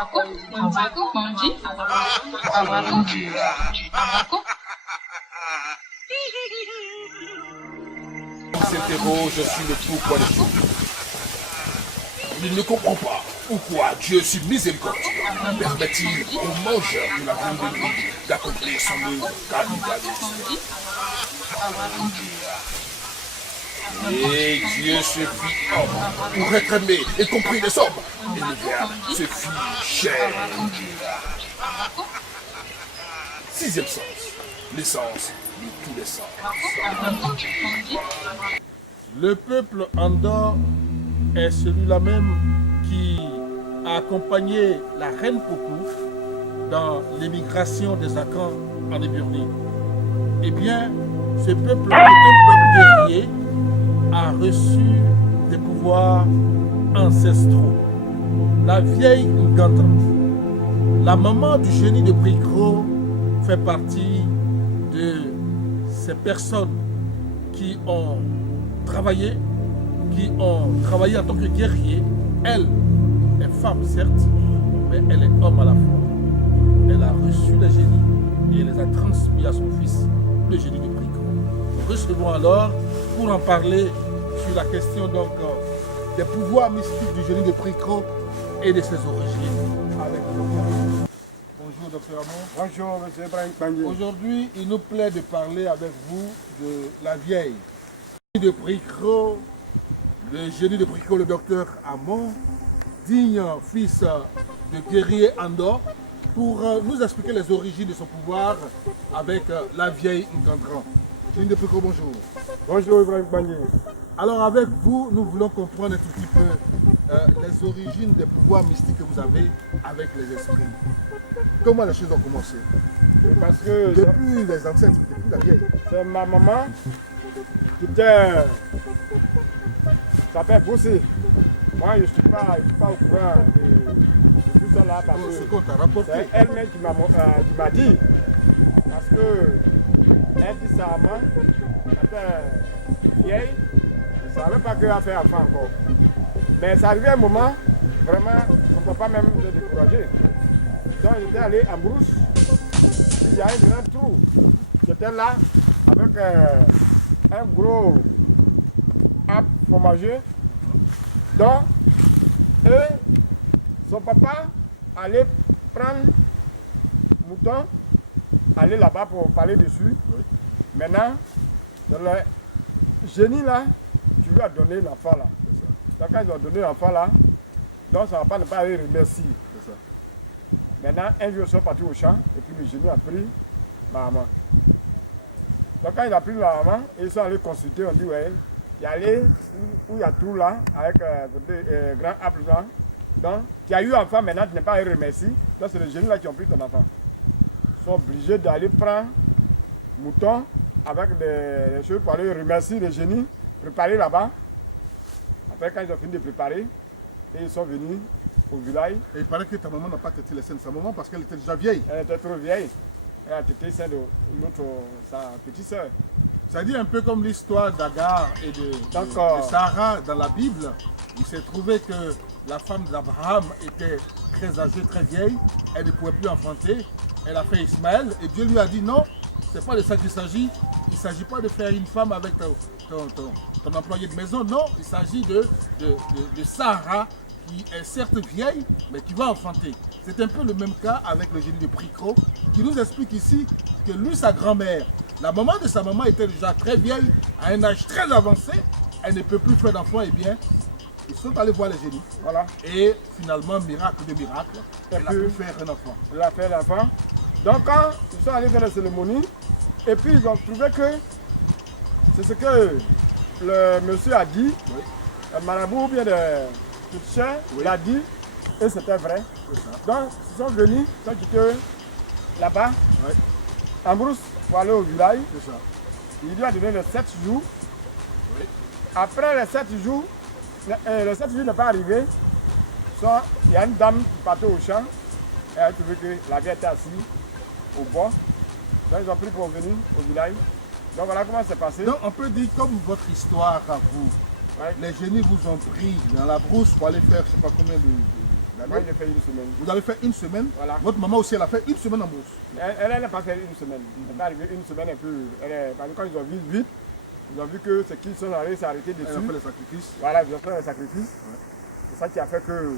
On s'interroge sur le pourquoi des choses. Il ne comprend pas pourquoi Dieu, si miséricordieux, permet-il aux mangeurs de la viande de lui d'accomplir son œuvre cannibalisme. Et Dieu se fit homme pour être aimé et compris des hommes. Et le Verbe se fit chair. Sixième sens, l'essence de tous les sens. Le peuple Andor est celui-là même qui a accompagné la reine Pokou dans l'émigration des Akans en Éburnie. Eh bien, ce peuple qui est un peuple guerrier a reçu des pouvoirs ancestraux. La vieille Ngandra, la maman du génie de Pricro, fait partie de ces personnes qui ont travaillé en tant que guerrier. Elle est femme certes, mais elle est homme à la fois. Elle a reçu les génies et elle les a transmis à son fils, le génie de Pricro. Nous recevons alors, pour en parler sur la question donc, des pouvoirs mystiques du génie de Pricro et de ses origines, avec le docteur. Bonjour docteur Amon. Bonjour monsieur Ibrahim Kandji. Aujourd'hui, il nous plaît de parler avec vous de la vieille de Pricro, le génie de Pricro, le docteur Amon, digne fils de guerrier Andor, pour nous expliquer les origines de son pouvoir avec la vieille Ngandran. Génie de Pricro, bonjour. Bonjour Ibrahim Kandji. Alors avec vous, nous voulons comprendre un tout petit peu les origines des pouvoirs mystiques que vous avez avec les esprits. Comment les choses ont commencé? Parce que depuis les ancêtres, depuis la vieille. c'est ma maman qui était... Ça fait bosser. Moi je ne suis pas au courant de tout ça là parce que Ce qu'on t'a rapporté. c'est elle-même qui m'a dit. Parce que elle dit ça à moi, elle était vieille, je ne savais même pas qu'elle a fait enfant encore. Mais ça arrivait un moment, vraiment, son papa même s'est découragé. Donc j'étais allé en brousse, puis il y a un grand trou. J'étais là avec un gros arbre fromageux. Donc, son papa allait prendre mouton, aller là-bas pour parler dessus. Oui. Maintenant, le génie là, tu lui as donné l'enfant là. Donc quand ils ont donné l'enfant là, donc son papa ne pas aller remercier. C'est ça. Maintenant, un jour, ils sont partis au champ et puis le génie a pris ma maman. Donc quand il a pris ma maman, ils sont allés consulter, on dit ouais, il y a allé où il y a tout là, avec grand arbre là. Donc, tu as eu enfant, maintenant tu n'es pas allé remercier. Donc c'est le génie là qui ont pris ton enfant. Ils sont obligés d'aller prendre mouton avec des choses pour aller remercier le génie, préparer là-bas. Après quand ils ont fini de préparer, et ils sont venus au village. Et il paraît que ta maman n'a pas tété les seins de sa maman parce qu'elle était déjà vieille. Elle était trop vieille. Elle a tété celle de sa petite soeur. Ça dit un peu comme l'histoire d'Agar et de Sarah dans la Bible. Il s'est trouvé que la femme d'Abraham était très âgée, très vieille. Elle ne pouvait plus enfanter. Elle a fait Ismaël et Dieu lui a dit non, c'est pas de ça qu'il s'agit. Il ne s'agit pas de faire une femme avec ton employé de maison. Non, il s'agit de Sarah qui est certes vieille, mais qui va enfanter. C'est un peu le même cas avec le génie de Pricro, qui nous explique ici que lui, sa grand-mère, la maman de sa maman était déjà très vieille, à un âge très avancé, elle ne peut plus faire d'enfant, et bien, ils sont allés voir les génies. Voilà. Et finalement, miracle de miracle, elle a pu faire un enfant. Elle a fait l'enfant. Donc quand ils sont allés faire la cérémonie, et puis ils ont trouvé que c'est ce que le monsieur a dit, Oui. le marabout ou bien de toute chair, Oui. l'a dit, et c'était vrai. Donc ils sont venus, ils sont quittés là-bas, Oui. en brousse, pour aller au village. C'est ça. Il lui a donné les 7 jours. Oui. Après les 7 jours, les 7 jours n'est pas arrivé. Il y a une dame qui partait au champ. Elle a trouvé que la vieille était assise au bord. Donc ils ont pris pour venir au village. Donc voilà comment c'est passé. Donc on peut dire comme votre histoire à vous. Ouais. Les génies vous ont pris dans la brousse pour aller faire je ne sais pas combien Moi, j'ai fait une semaine. Vous avez fait une semaine. Voilà. Votre maman aussi, elle a fait une semaine en bourse. Elle n'a pas fait une semaine. Elle n'est pas arrivée une semaine un peu. Parce que quand ils ont vu vite, ils ont vu que ce qu'ils sont allés s'arrêter dessus. Elle a fait les sacrifices. Voilà, ils ont fait les sacrifices. Ouais. C'est ça qui a fait que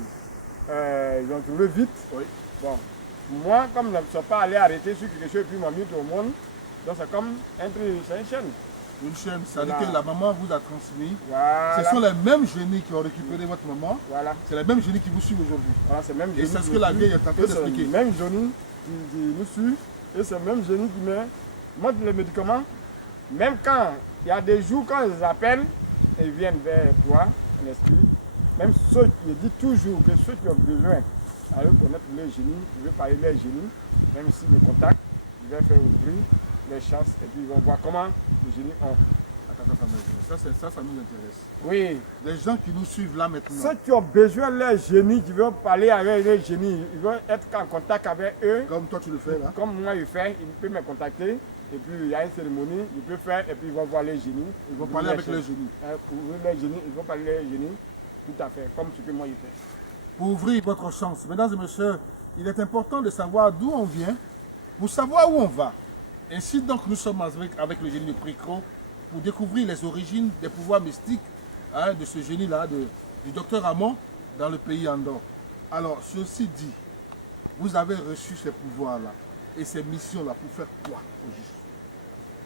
ils ont trouvé vite. Oui. Bon, moi, comme je ne suis pas allé arrêter sur quelque chose et puis m'a mis au monde, donc c'est comme c'est une chaîne. Une chaîne, c'est-à-dire Voilà. que la maman vous a transmis. Voilà. Ce sont les mêmes génies qui ont récupéré votre maman. Voilà. C'est les mêmes génies qui vous suivent aujourd'hui. Voilà, c'est le même Et génie c'est ce qui que nous la suit. vieille est en train Et c'est d'expliquer. le même génie qui nous suit. Et c'est le même génie qui met montre les médicaments. Même quand il y a des jours, quand ils appellent, ils viennent vers toi, en esprit. Même ceux qui disent toujours que ceux qui ont besoin à connaître les génies, ils veulent parler les génies, même s'ils me contactent, je vais faire ouvrir les chances et puis ils vont voir comment les génies ont. Ça nous intéresse. Oui. Les gens qui nous suivent là maintenant. Ceux qui ont besoin de les génies, qui veulent parler avec les génies, ils veulent être en contact avec eux. Comme toi tu le fais là. Comme moi je fais, ils peuvent me contacter. Et puis il y a une cérémonie, ils peuvent faire et puis ils vont voir les génies. Ils vont parler avec les génies. Les génies, ils vont parler les génies, tout à fait, comme ce que moi je fais. Pour ouvrir votre chance, mesdames et messieurs, il est important de savoir d'où on vient, pour savoir où on va. Ainsi donc nous sommes avec le génie de Pricro pour découvrir les origines des pouvoirs mystiques de ce génie-là, du docteur Amon dans le pays Andor. Alors, ceci dit, vous avez reçu ces pouvoirs-là et ces missions-là pour faire quoi au juste?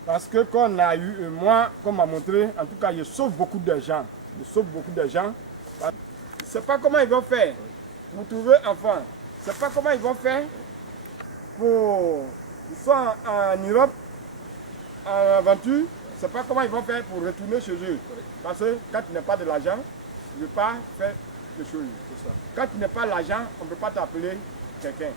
Parce que quand on a eu, moi, comme m'a montré, en tout cas, je sauve beaucoup de gens. Je sauve beaucoup de gens. Je ne sais pas comment ils vont faire pour trouver enfant. Je ne sais pas comment ils vont faire pour... Ils sont en Europe, en aventure. Je ne sais pas comment ils vont faire pour retourner chez eux. Parce que quand tu n'as pas de l'argent, tu ne peux pas faire des choses. Quand tu n'as pas l'argent, on ne peut pas t'appeler quelqu'un.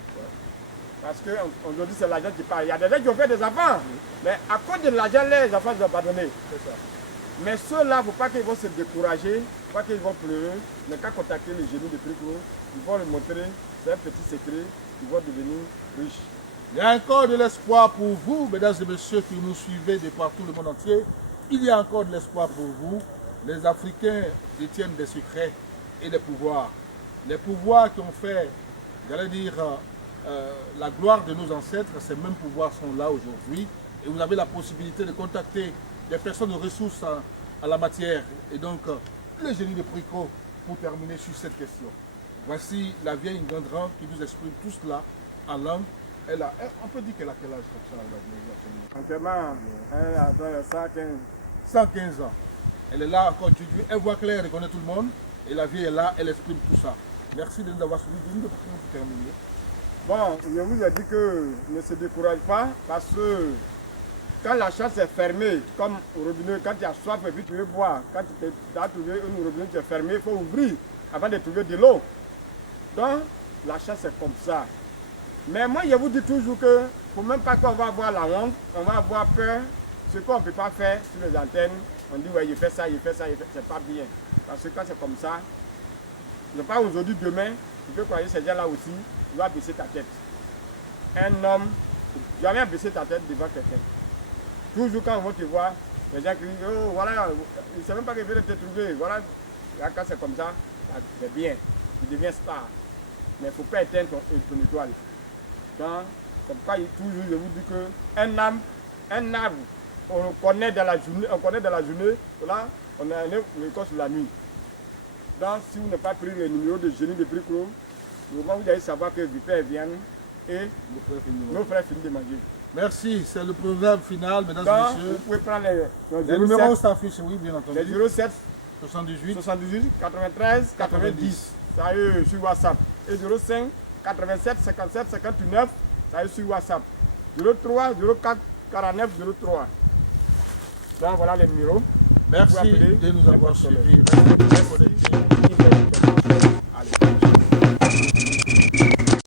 Parce qu'aujourd'hui, c'est l'argent qui parle. Il y a des gens qui ont fait des enfants. Mais à cause de l'argent, les enfants ne sont pas donnés. Mais ceux-là, il ne faut pas qu'ils vont se décourager, il ne faut pas qu'ils vont pleurer. Mais quand contacter les génies de Pricro, ils vont leur montrer, c'est un petit secret, ils vont devenir riches. Il y a encore de l'espoir pour vous, mesdames et messieurs qui nous suivez de partout le monde entier. Il y a encore de l'espoir pour vous. Les Africains détiennent des secrets et des pouvoirs. Les pouvoirs qui ont fait, j'allais dire, la gloire de nos ancêtres, ces mêmes pouvoirs sont là aujourd'hui. Et vous avez la possibilité de contacter des personnes de ressources en la matière. Et donc, le génie de Pricro pour terminer sur cette question. Voici la vieille Ngandran qui nous exprime tout cela en langue. On peut dire qu'elle a quel âge comme ça? Actuellement, elle a 115. 115 ans. Elle est là encore, elle voit clair, elle connaît tout le monde. Et la vieille est là, elle exprime tout ça. Merci de nous avoir suivis. Dis-nous pour terminer. Bon, je vous ai dit que ne se décourage pas parce que quand la chasse est fermée, comme au robinet, quand tu as soif et puis tu veux boire, quand tu as trouvé un robinet qui est fermé, il faut ouvrir avant de trouver de l'eau. Donc, la chasse est comme ça. Mais moi, je vous dis toujours que il ne faut même pas qu'on va avoir la honte, on va avoir peur. Ce qu'on ne peut pas faire sur les antennes, on dit ouais, il fait ça, c'est pas bien. Parce que quand c'est comme ça, je parle aujourd'hui, demain, tu peux croire que ces gens-là aussi, tu vas baisser ta tête. Un homme, jamais baisser ta tête devant quelqu'un. Toujours quand on va te voir, les gens crient, oh voilà, ils ne savent même pas qu'ils veulent te trouver. Voilà, quand c'est comme ça, c'est bien, tu deviens star. Mais il ne faut pas éteindre ton étoile. Donc, comme ça, toujours, je vous dis qu'un arbre, on connaît dans la journée, là, on a un école sur la nuit. Donc, si vous n'avez pas pris le numéro de génie de Pricro, au moment où vous allez savoir que Vipère vient et nos frères finissent de manger. Merci, c'est le proverbe final, mesdames Donc, et messieurs. vous pouvez prendre Les numéros s'affichent, oui, bien entendu. les 07 78, 78 93 90. Ça y est sur WhatsApp. Et 05 87 57 59, ça y est sur WhatsApp. 03 04 49 03. Donc voilà les numéros. merci Vous pouvez appeler de nous avoir n'importe suivis. quel. Merci. Allez.